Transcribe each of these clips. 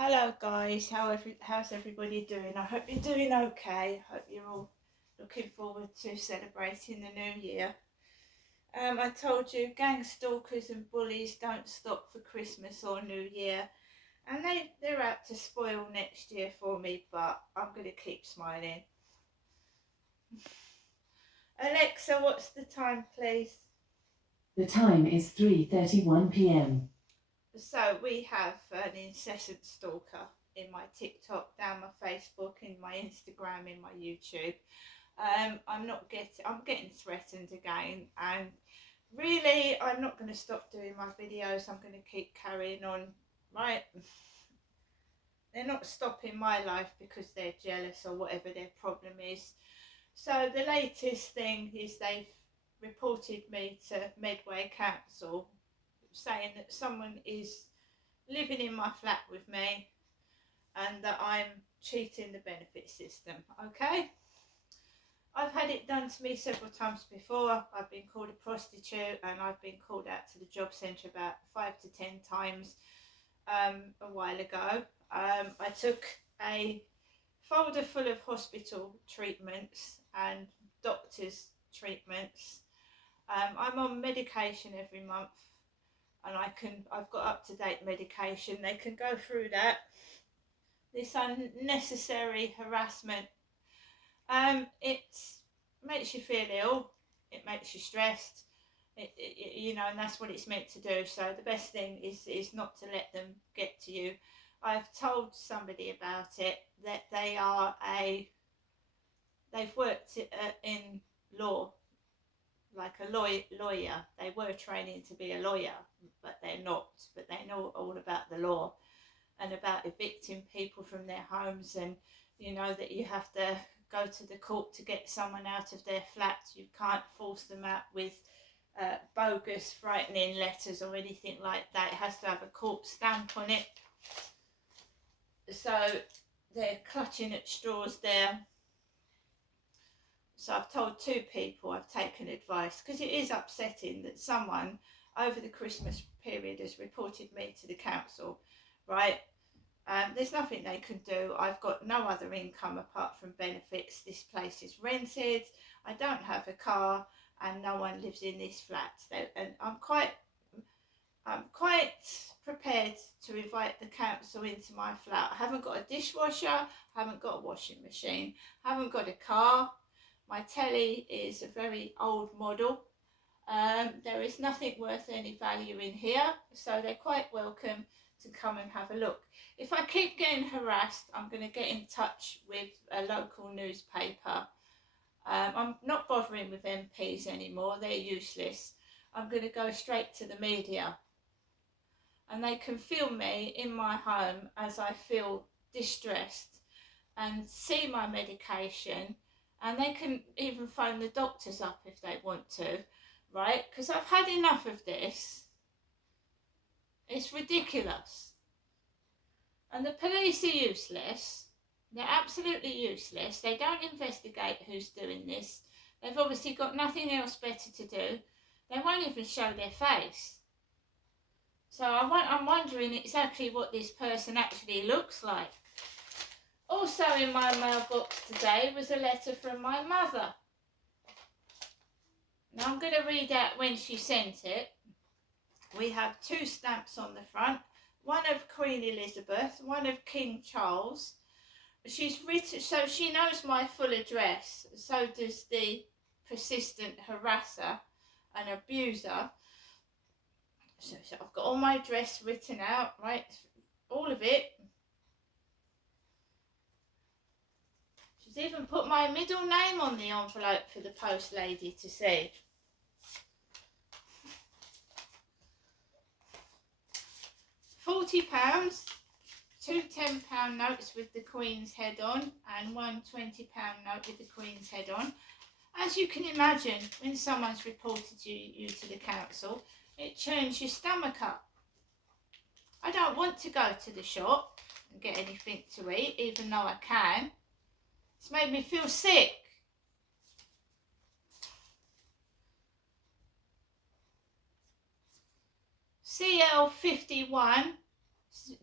Hello guys, how's everybody doing? I hope you're doing okay. Hope you're all looking forward to celebrating the new year. I told you gang stalkers and bullies don't stop for Christmas or New Year, and they're out to spoil next year for me, but I'm gonna keep smiling. Alexa, what's the time, please? The time is 3:31 p.m. So we have an incessant stalker in my TikTok, down my Facebook, in my Instagram, in my YouTube. I'm getting threatened again, and really, I'm not going to stop doing my videos. I'm going to keep carrying on. Right? They're not stopping my life because they're jealous or whatever their problem is. So the latest thing is they've reported me to Medway Council, saying that someone is living in my flat with me and that I'm cheating the benefit system. Okay? I've had it done to me several times before. I've been called a prostitute, and I've been called out to the job centre about 5 to 10 times a while ago. I took a folder full of hospital treatments and doctor's treatments. I'm on medication every month, and I've got up-to-date medication. They can go through that. This unnecessary harassment, it makes you feel ill, it makes you stressed, and that's what it's meant to do. So the best thing is not to let them get to you. I've told somebody about it, that they've worked in law, like a lawyer. They were training to be a lawyer, but they're not. But they know all about the law and about evicting people from their homes, and that you have to go to the court to get someone out of their flat. You can't force them out with bogus, frightening letters or anything like that. It has to have a court stamp on it. So they're clutching at straws there. So I've told 2 people, I've taken advice, because it is upsetting that someone over the Christmas period has reported me to the council, right? There's nothing they can do. I've got no other income apart from benefits. This place is rented. I don't have a car, and no one lives in this flat. And I'm quite prepared to invite the council into my flat. I haven't got a dishwasher. I haven't got a washing machine. I haven't got a car. My telly is a very old model. There is nothing worth any value in here, so they're quite welcome to come and have a look. If I keep getting harassed, I'm going to get in touch with a local newspaper. I'm not bothering with MPs anymore, they're useless. I'm going to go straight to the media, and they can film me in my home as I feel distressed and see my medication, and they can even phone the doctors up if they want to, right? Because I've had enough of this. It's ridiculous. And the police are useless. They're absolutely useless. They don't investigate who's doing this. They've obviously got nothing else better to do. They won't even show their face. So I'm wondering exactly what this person actually looks like. Also in my mailbox today was a letter from my mother. Now I'm going to read out when she sent it. We have 2 stamps on the front. One of Queen Elizabeth, one of King Charles. She's written, so she knows my full address. So does the persistent harasser and abuser. So I've got all my address written out, right? All of it. She's even put my middle name on the envelope for the post lady to see. £40, 2 £10 notes with the Queen's head on, and 1 £20 note with the Queen's head on. As you can imagine, when someone's reported you to the council, it churns your stomach up. I don't want to go to the shop and get anything to eat, even though I can. It's made me feel sick. CL51,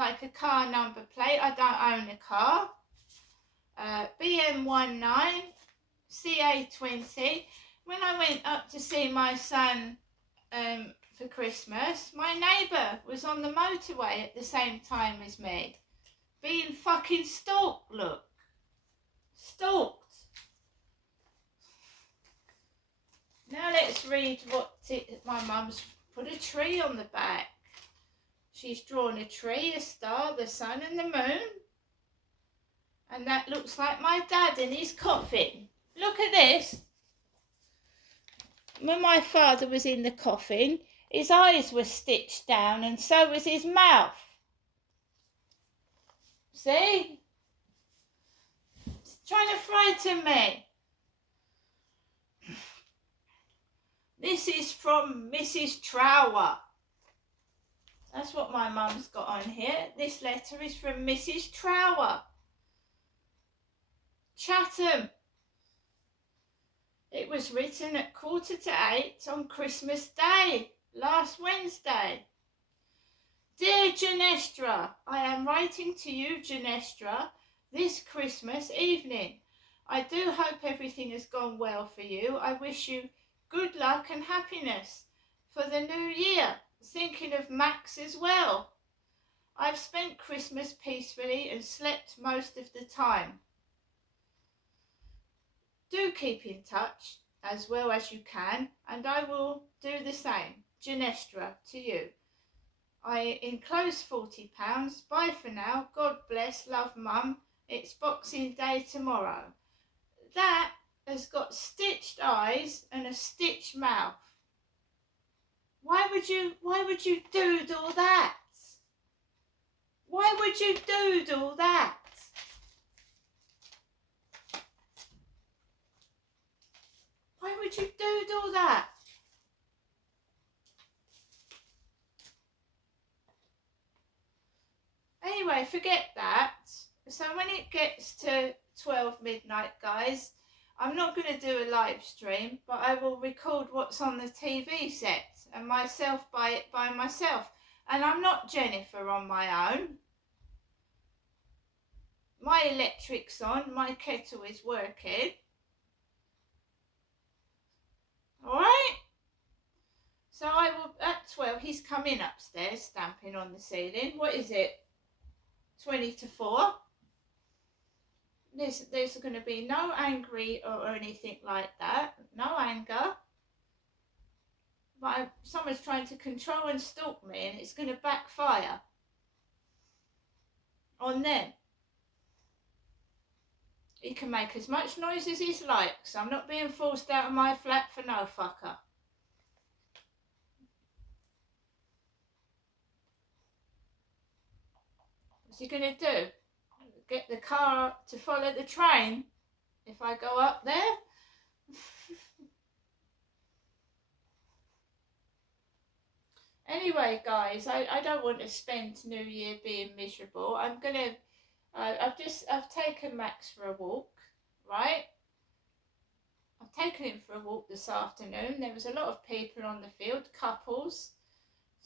like a car number plate. I don't own a car. BM19 CA20. When I went up to see my son for Christmas, my neighbour was on the motorway at the same time as me, being fucking stalked. Look, stalked. Now let's read what my mum's put. A tree on the back. She's drawn a tree, a star, the sun and the moon. And that looks like my dad in his coffin. Look at this. When my father was in the coffin, his eyes were stitched down and so was his mouth. See? It's trying to frighten me. This is from Mrs. Trower. That's what my mum's got on here. This letter is from Mrs. Trower. Chatham. It was written at 7:45 on Christmas Day, last Wednesday. Dear Genestra, I am writing to you, Genestra, this Christmas evening. I do hope everything has gone well for you. I wish you good luck and happiness for the new year. Thinking of Max as well. I've spent Christmas peacefully and slept most of the time. Do keep in touch as well as you can, and I will do the same. Genestra, to you. I enclose £40. Bye for now. God bless. Love, Mum. It's Boxing Day tomorrow. That has got stitched eyes and a stitched mouth. Why would you doodle that? Why would you doodle that? Why would you doodle that? Anyway, forget that. So when it gets to 12 midnight, guys, I'm not going to do a live stream, but I will record what's on the TV set and myself by it by myself. And I'm not Jennifer on my own. My electric's on, my kettle is working. Alright? So I will, at 12, he's coming upstairs, stamping on the ceiling. What is it? 20 to 4. There's going to be no angry or anything like that. No anger. But someone's trying to control and stalk me, and it's going to backfire on them. He can make as much noise as he likes. I'm not being forced out of my flat for no fucker. What's he going to do? Get the car to follow the train if I go up there? Anyway, guys, I don't want to spend New Year being miserable. I'm going to... I've taken Max for a walk, right? I've taken him for a walk this afternoon. There was a lot of people on the field, couples,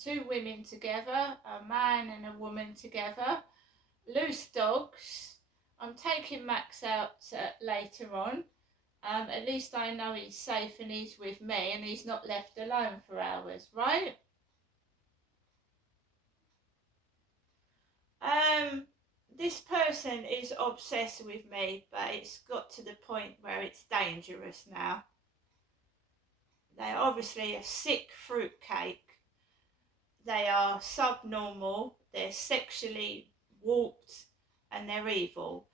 2 women together, a man and a woman together, loose dogs. I'm taking Max out later on. At least I know he's safe and he's with me and he's not left alone for hours, right? This person is obsessed with me, but it's got to the point where it's dangerous now. They're obviously a sick fruitcake. They are subnormal, they're sexually warped, and they're evil.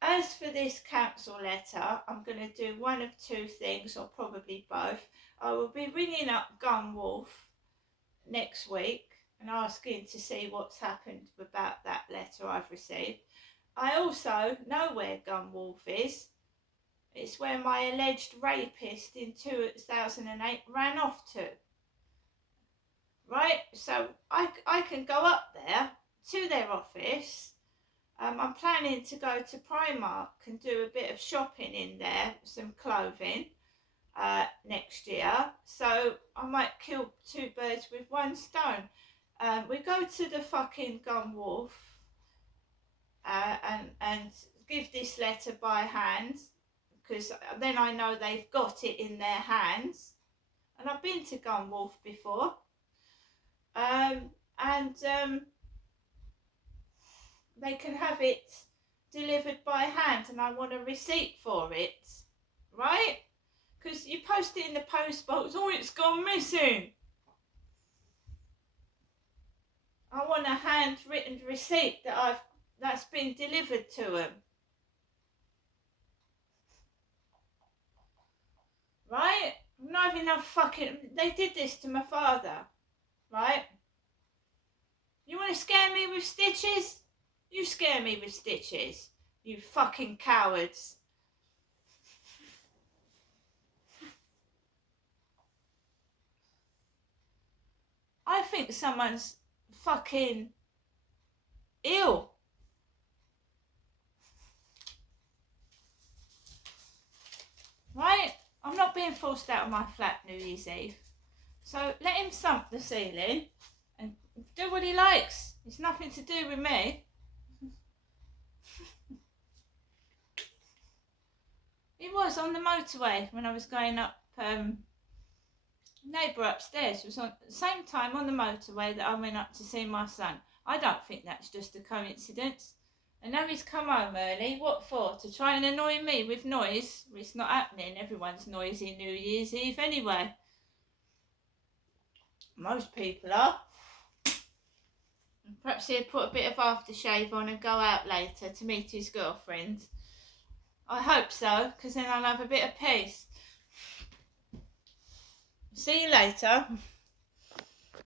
As for this council letter, I'm going to do one of 2 things, or probably both. I will be ringing up Gunwolf next week and asking to see what's happened about that letter I've received. I also know where Gunwolf is. It's where my alleged rapist in 2008 ran off to. Right, so I can go up there to their office. I'm planning to go to Primark and do a bit of shopping in there, some clothing, next year. So I might kill 2 birds with 1 stone. We go to the fucking Gunwharf and give this letter by hand, because then I know they've got it in their hands. And I've been to Gunwharf before. They can have it delivered by hand, and I want a receipt for it, right? Because you post it in the post box, oh, it's gone missing. I want a handwritten receipt that's been delivered to them. Right? I'm not having enough fucking... They did this to my father, right? You want to scare me with stitches? You scare me with stitches, you fucking cowards. I think someone's fucking ill. Right? I'm not being forced out of my flat New Year's Eve. So let him thump the ceiling and do what he likes. It's nothing to do with me. He was on the motorway when I was going up. Neighbour upstairs was on the same time on the motorway that I went up to see my son. I don't think that's just a coincidence. And now he's come home early. What for? To try and annoy me with noise? Well, it's not happening. Everyone's noisy New Year's Eve anyway. Most people are. Perhaps he'll put a bit of aftershave on and go out later to meet his girlfriend. I hope so, because then I'll have a bit of peace. See you later.